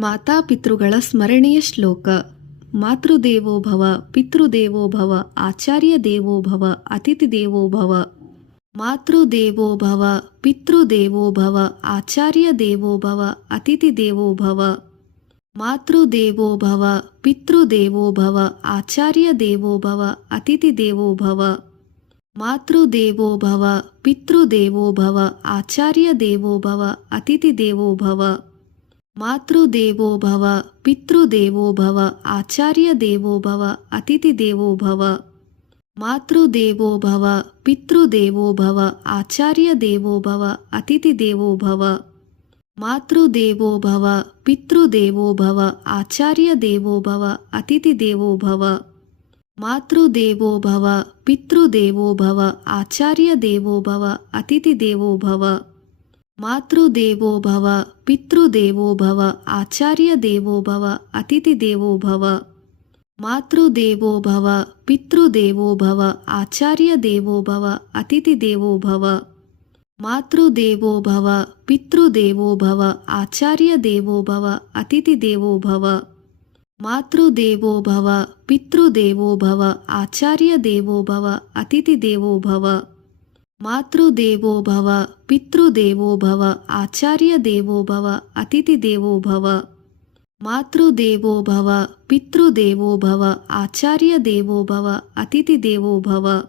ಮಾತಾಪಿತೃಗಳ ಸ್ಮರಣೆಯ ಶ್ಲೋಕ. ಮಾತೃದೇವೋಭವ ಪಿತೃದೇವೋಭವ ಆಚಾರ್ಯ ದೇವೋಭವ ಅತಿಥಿ ದೇವೋಭವ ಮಾತೃದೇವೋಭವ ಪಿತೃದೇವೋಭವ ಆಚಾರ್ಯ ದೇವೋಭವ ಅತಿಥಿ ದೇವೋಭವ ಮಾತೃದೇವೋಭವ ಪಿತೃದೇವೋಭವ ಆಚಾರ್ಯ ದೇವೋಭವ ಅತಿಥಿ ದೇವೋಭವ ಮಾತೃದೇವೋಭವ ಪಿತೃದೇವೋಭವ ಆಚಾರ್ಯ ದೇವೋಭವ ಅತಿಥಿ ದೇವೋಭವ మాతృదేవోభవ పితృదేవోభవ ఆచార్య దేవోభవ అతిథి దేవోభవ మాతృదేవోభవ పితృదేవోభవ ఆచార్య దేవోభవ అతిథి దేవోభవ మాతృదేవోభవ పితృదేవోభవ ఆచార్య దేవోభవ అతిథి దేవోభవ మాతృదేవోభవ పితృదేవోభవ ఆచార్య దేవోభవ అతిథి దేవోభవ మాతృదేవోభవ పితృదేవోభవ ఆచార్య దేవోభవ అతిథి దేవోభవ. మాతృదేవోభవ పితృదేవోభవ ఆచార్య దేవోభవ అతిథి దేవోభవ. మాతృదేవోభవ పితృదేవోభవ ఆచార్య దేవోభవ అతిథి దేవోభవ. మాతృదేవోభవ పితృదేవోభవ ఆచార్య దేవోభవ అతిథి దేవోభవ. ಮಾತೃದೇವೋಭವ ಪಿತೃದೇವೋಭವ ಆಚಾರ್ಯ ದೇವೋಭವ ಅತಿಥಿ ದೇವೋಭವ. ಮಾತೃದೇವೋಭವ ಪಿತೃದೇವೋಭವ ಆಚಾರ್ಯ ದೇವೋಭವ ಅತಿಥಿ ದೇವೋಭವ.